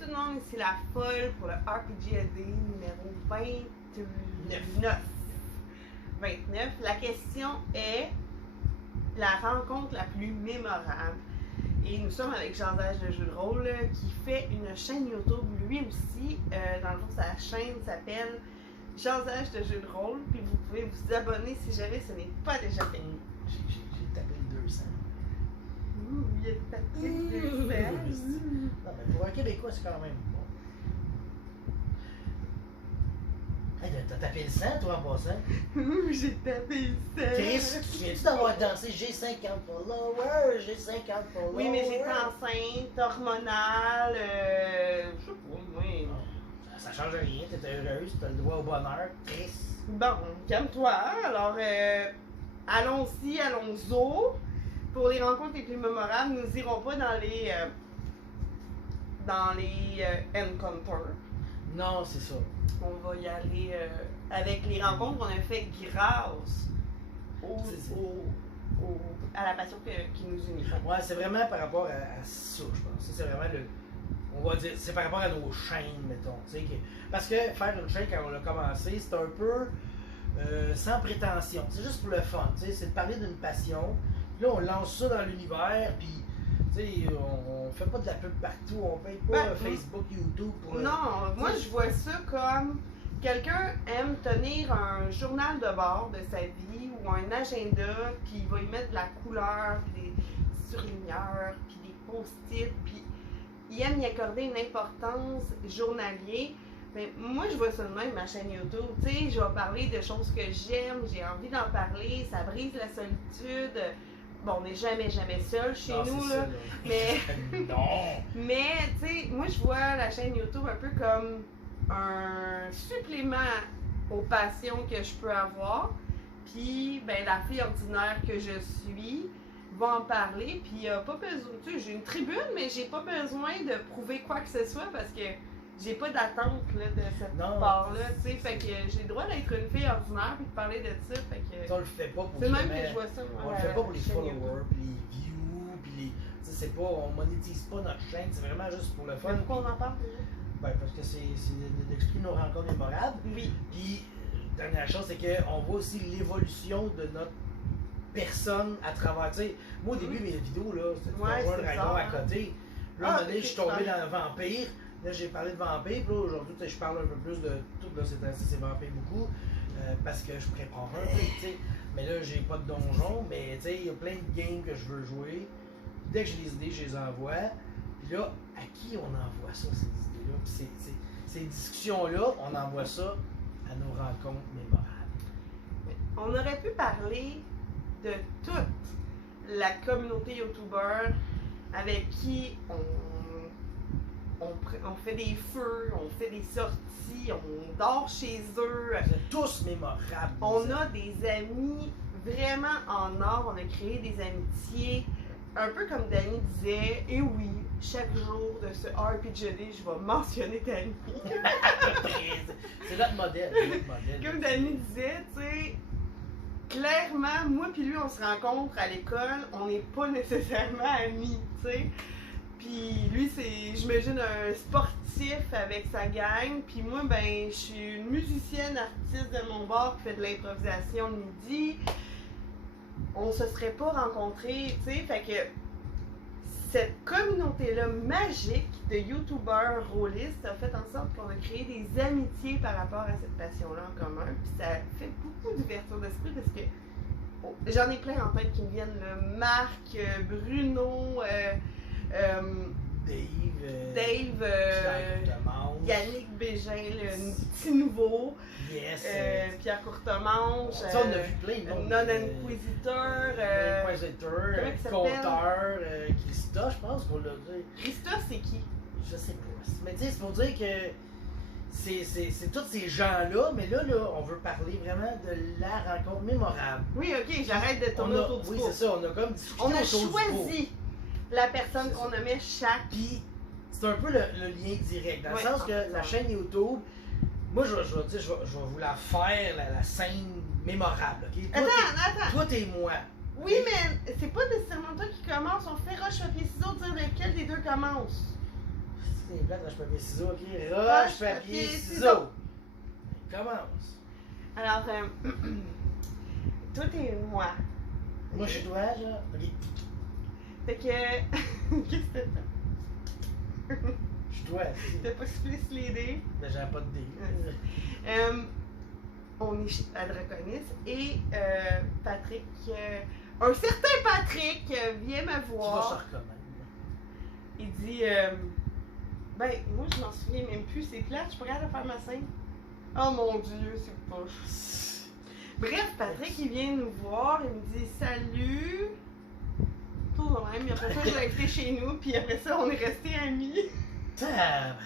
tout le monde, ici la folle pour le RPGAD numéro 29. La question est la rencontre la plus mémorable. Et nous sommes avec Jasage de jeu de rôle qui fait une chaîne YouTube lui aussi. Dans le fond, sa chaîne s'appelle Jasage de jeu de rôle. Puis vous pouvez vous abonner si jamais ce n'est pas déjà fait. J'ai tapé le 200. Ouh, il a tapé le 200. Non, mais pour un Québécois, c'est quand même bon. Hey, t'as tapé le 100, toi, en passant? Ouh, j'ai tapé le 100. Chris, tu viens-tu d'avoir dansé? J'ai 50 followers, j'ai 50 followers. Oui, mais j'étais enceinte, hormonale, je sais pas, oui. Ça change rien, t'es heureuse, t'as le droit au bonheur, Chris. Bon, calme-toi. Alors, allons-y, allons-y. Pour les rencontres les plus mémorables, nous n'irons pas dans les encounters. Non, c'est ça. On va y aller avec les rencontres qu'on a fait grâce à la passion qui nous unit. Ouais, c'est vraiment par rapport à ça, je pense. Ça, c'est vraiment le. On va dire, c'est par rapport à nos chaînes, mettons. Parce que faire une chaîne quand on a commencé, c'est un peu sans prétention. C'est juste pour le fun. C'est de parler d'une passion. Puis là, on lance ça dans l'univers, puis on fait pas de la pub partout, on paye pas Facebook, YouTube pour Non, moi je vois ça comme quelqu'un aime tenir un journal de bord de sa vie ou un agenda, puis il va y mettre de la couleur, puis des surligneurs, puis des post-it, puis il aime y accorder une importance journalier. Mais moi, je vois ça de même, ma chaîne YouTube. Je vais parler de choses que j'aime, j'ai envie d'en parler, ça brise la solitude. Bon, on n'est jamais seul chez nous, là. Mais, non! Mais, tu sais, moi, je vois la chaîne YouTube un peu comme un supplément aux passions que je peux avoir. Puis, ben, la fille ordinaire que je suis va en parler. Puis, pas besoin, tu sais, j'ai une tribune, mais j'ai pas besoin de prouver quoi que ce soit parce que j'ai pas d'attente là, de cette part-là, tu sais. Fait que j'ai le droit d'être une fille ordinaire puis de parler de ça. Fait que on le fait pas pour c'est même que je vois ça, moi. On le fait pas pour les followers, puis les views, puis les. Tu sais, c'est pas. On monétise pas notre chaîne, c'est vraiment juste pour le fun. Pourquoi on en parle déjà? Ben, parce que c'est d'expliquer nos rencontres mémorables. Oui. Puis, dernière chose, c'est qu'on voit aussi l'évolution de notre personne à travers. Tu sais, moi au début, mes vidéos, là, c'était un dragon à côté. Là, à un moment donné, je suis tombé dans le vampire. Là, j'ai parlé de vampire, puis là, aujourd'hui, je parle un peu plus de tout, là, c'est vampire beaucoup, parce que je prépare un peu, tu sais. Mais là, j'ai pas de donjon, mais tu sais, il y a plein de games que je veux jouer. Dès que j'ai des idées, je les envoie. Puis là, à qui on envoie ça, ces idées-là? Puis ces discussions-là, on envoie ça à nos rencontres mémorables. On aurait pu parler de toute la communauté YouTuber avec qui on fait des feux, on fait des sorties, on dort chez eux. Vous êtes tous mémorables. On a des amis vraiment en or, on a créé des amitiés. Un peu comme Dani disait, et oui, chaque jour de ce RPGAD, je vais mentionner Dani. C'est notre modèle. Comme Dani disait, tu sais, clairement, moi puis lui, on se rencontre à l'école, on n'est pas nécessairement amis, tu sais. Puis lui, c'est, j'imagine, un sportif avec sa gang. Puis moi, ben, je suis une musicienne, artiste de mon bord qui fait de l'improvisation le midi. On se serait pas rencontrés, tu sais. Fait que cette communauté-là magique de youtubeurs rôlistes a fait en sorte qu'on a créé des amitiés par rapport à cette passion-là en commun. Puis ça fait beaucoup d'ouverture d'esprit parce que j'en ai plein en tête qui me viennent, là. Marc, Bruno, Dave, Yannick Bégin, le petit nouveau, Pierre Courtemanche, ça on a vu plein, Non-Inquisiteur, Compteur, Christa, je pense qu'on l'a dit. Christa, c'est qui? Je sais pas. Mais tu sais, c'est pour dire que c'est tous ces gens-là, mais là, on veut parler vraiment de la rencontre mémorable. Oui, ok, j'arrête de tourner autour du pot. Oui, c'est ça, on a comme discuté on a choisi la personne qu'on nommait chaque. Puis c'est un peu le lien direct, dans le sens que la chaîne YouTube, moi je vais vous la faire, la scène mémorable. Okay? Attends. Toi t'es moi. Oui, mais c'est pas nécessairement toi qui commence. On fait roche, papier, ciseaux, dire lequel des deux commence. c'est plate, roche, papier, ciseaux, ok? Roche, papier, ciseaux! Commence! Alors, toi, t'es moi. Moi, je suis toi, genre. Ok. Fait que. Qu'est-ce que t'as? Je suis toi, si. T'as pas soufflé sur les dés? Ben, j'avais pas de dés. On est à Draconis et Patrick. Un certain Patrick vient me Tu vas se voir. reconnaître. Il dit ben, moi, je m'en souviens même plus. C'est plate, je suis pas capable de faire ma scène. Oh mon Dieu, c'est poche. Bref, Patrick, il vient nous voir. Il me dit salut. Tout de même. Puis après ça, je l'ai invité chez nous. Puis après ça, on est restés amis. Tabarnak.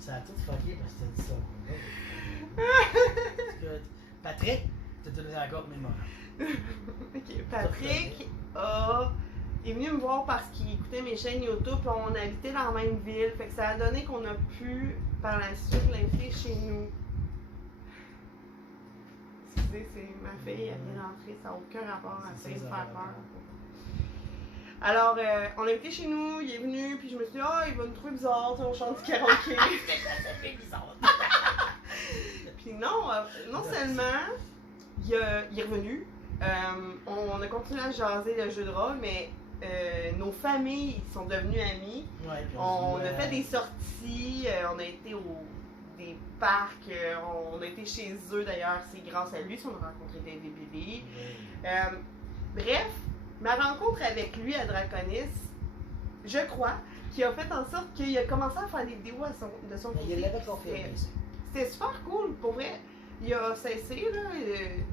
Ça a tout fucké parce que t'as dit ça. Patrick, t'as une rencontre mémorable. Ok, Patrick est venu me voir parce qu'il écoutait mes chaînes YouTube. Puis on habitait dans la même ville. Fait que ça a donné qu'on a pu, par la suite, l'inviter chez nous. Excusez, c'est ma fille, elle vient d'entrer. Ça n'a aucun rapport à ça, de faire peur. Alors, on l'a invité chez nous, il est venu, puis je me suis dit, il va nous trouver bizarre, on chante du karaoké. C'est bizarre. Puis non seulement il est revenu, on a continué à jaser le jeu de rôle, mais nos familles sont devenues amies. Ouais, On a fait des sorties, on a été des parcs, on a été chez eux d'ailleurs, c'est grâce à lui qu'on a rencontré des bébés. Bref, ma rencontre avec lui à Draconis, je crois, qui a fait en sorte qu'il a commencé à faire des vidéos de son côté. Il l'avait confirmé. C'était super cool, pour vrai. Il a cessé, là.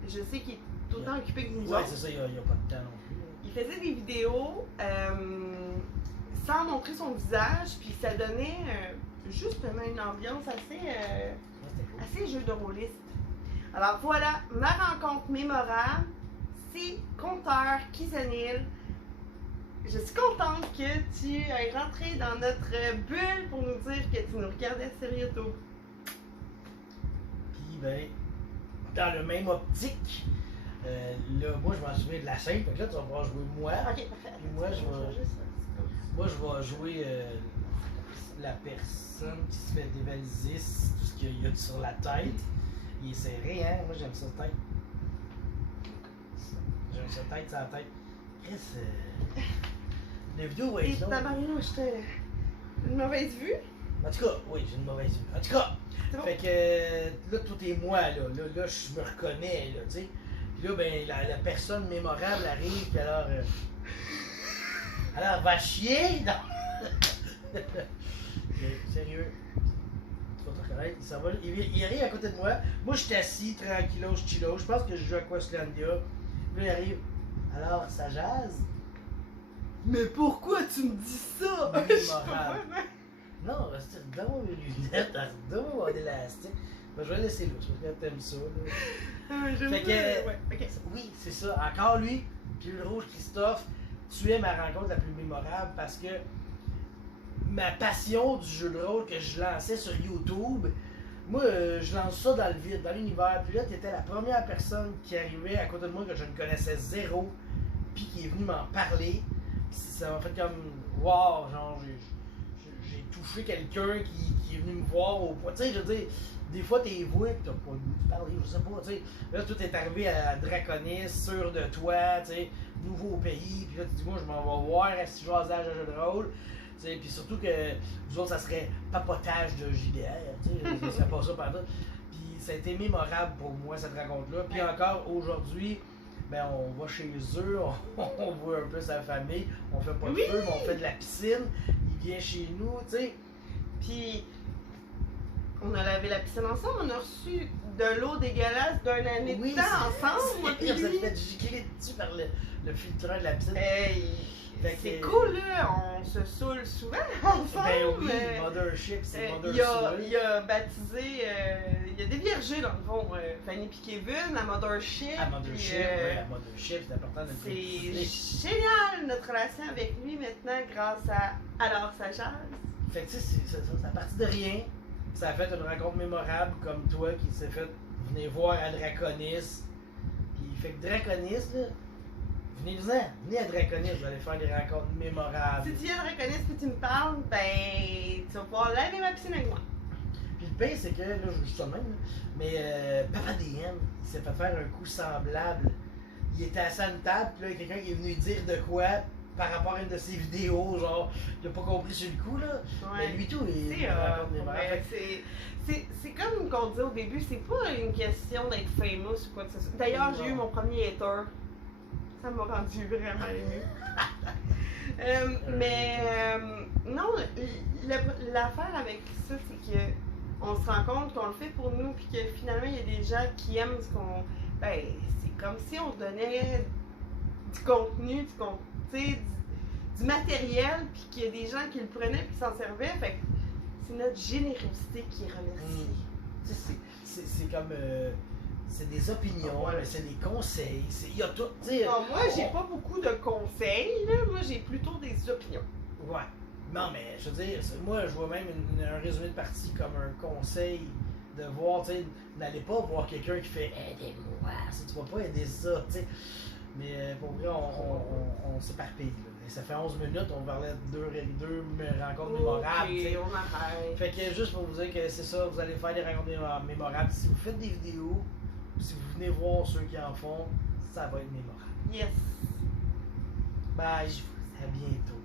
Je sais qu'il est tout le temps occupé que nous Ouais, autres. c'est ça, il n'y a pas de temps non plus. Il faisait des vidéos sans montrer son visage, puis ça donnait justement une ambiance assez jeu de rôliste. Alors voilà, ma rencontre mémorable, c'est Conteur Kizanil. Je suis contente que tu aies rentré dans notre bulle pour nous dire que tu nous regardais sur YouTube. Puis, ben, dans le même optique, là, moi, je m'en souviens de la scène, fait que là, tu vas pouvoir jouer moi. Ok, parfait. Puis moi, je vais jouer la personne qui se fait dévaliser tout ce qu'il y a sur la tête. Il est serré, hein? Moi, j'aime ça tête. J'aime ça tête sur la tête. Chris, la vidéo va Et être longue. tabarnouche, j'étais une mauvaise vue. En tout cas, oui, j'ai une mauvaise vue. En tout cas, Bon. fait que là, tout est moi, là, je me reconnais, là, tu sais. Puis là, ben, la personne mémorable arrive, puis alors, va chier, non? Mais, sérieux, tu vas te reconnaître, ça va, il arrive à côté de moi, moi, je suis assis, tranquillos, chillos, je pense que je joue à Questlandia. Puis là, il arrive, alors, ça jase? Mais pourquoi tu me dis ça? Mémorable. Non, donne-moi mes lunettes, donne-moi mon élastique. Ben, je vais laisser là, parce que t'aimes ça. Là. Fait que, ouais, ok. oui, c'est ça. Encore lui, Pilule Rouge Christophe, tu es ma rencontre la plus mémorable parce que ma passion du jeu de rôle que je lançais sur YouTube, moi, je lance ça dans le vide, dans l'univers. Puis là, tu étais la première personne qui arrivait à côté de moi que je ne connaissais zéro, puis qui est venue m'en parler. Puis ça m'a fait comme, wow, genre, j'ai touché quelqu'un qui est venu me voir au point. Tu sais, je veux dire, des fois, t'es voué pis t'as pas le goût de parler, je sais pas, tu sais. Là, tout est arrivé à Draconis, sûr de toi, tu sais, nouveau pays, puis là, tu dis, moi, je m'en vais voir si je jasage de jeu de rôle. Puis surtout que nous autres, ça serait papotage de JDR, tu sais, ça serait pas ça pendant tout. Puis ça a été mémorable pour moi, cette rencontre-là. Puis encore aujourd'hui, ben on va chez eux, on voit un peu sa famille, on fait pas de feu, mais on fait de la piscine, il vient chez nous, tu sais. Puis, on a lavé la piscine ensemble, on a reçu de l'eau dégueulasse d'un année de temps ensemble, moi puis Vous êtes lui. fait gicler dessus par le filtreur de la piscine. Hey, Fait c'est que- cool là, on se saoule souvent ensemble. Ben oui, mais, Mothership, c'est Mother il Soul. a baptisé, il a déviergé dans le fond, Fanny et Kevin à Mothership. À Mothership, puis, ouais, à Mothership, c'est important de le préciser. c'est génial notre relation avec lui maintenant grâce à Alors ça jase. Fait que tu sais, c'est à partir de rien, ça a fait une rencontre mémorable comme toi qui s'est fait venir voir à Draconis. Puis fait que Draconis, là, venez à Draconis, vous allez faire des rencontres mémorables. Si tu viens de Draconis et que tu me parles, ben, tu vas pouvoir laver ma piscine avec moi. Puis le pire, c'est que, là, je joue ça de même, là, mais Papa DM, il s'est fait faire un coup semblable. Il était assis à une table, puis là, il y a quelqu'un qui est venu dire de quoi par rapport à une de ses vidéos, genre, il a pas compris sur le coup, là. Ouais. Mais lui, tout, il C'est c'est comme qu'on disait au début, c'est pas une question d'être famous ou quoi que ce soit. D'ailleurs, j'ai eu mon premier hater. Ça m'a rendu vraiment émue. Non, l'affaire avec ça, c'est que on se rend compte qu'on le fait pour nous, puis que finalement, il y a des gens qui aiment ce qu'on. Ben, c'est comme si on donnait du contenu, du matériel, puis qu'il y a des gens qui le prenaient puis s'en servaient. Fait que c'est notre générosité qui est remerciée. C'est comme. C'est des opinions, c'est des conseils, il y a tout. Non, moi, j'ai pas beaucoup de conseils, là. Moi, j'ai plutôt des opinions. Ouais. Non, mais je veux dire, moi, je vois même un résumé de partie comme un conseil de voir, tu sais, n'allez pas voir quelqu'un qui fait aidez-moi, tu vas pas aider ça, tu sais. Mais pour vrai, on s'éparpille. Ça fait 11 minutes, on parlait de deux rencontres mémorables. Ok, on arrête. Fait que juste pour vous dire que c'est ça, vous allez faire des rencontres mémorables. Si vous faites des vidéos, si vous venez voir ceux qui en font, ça va être mémorable. Yes. Bye, à bientôt.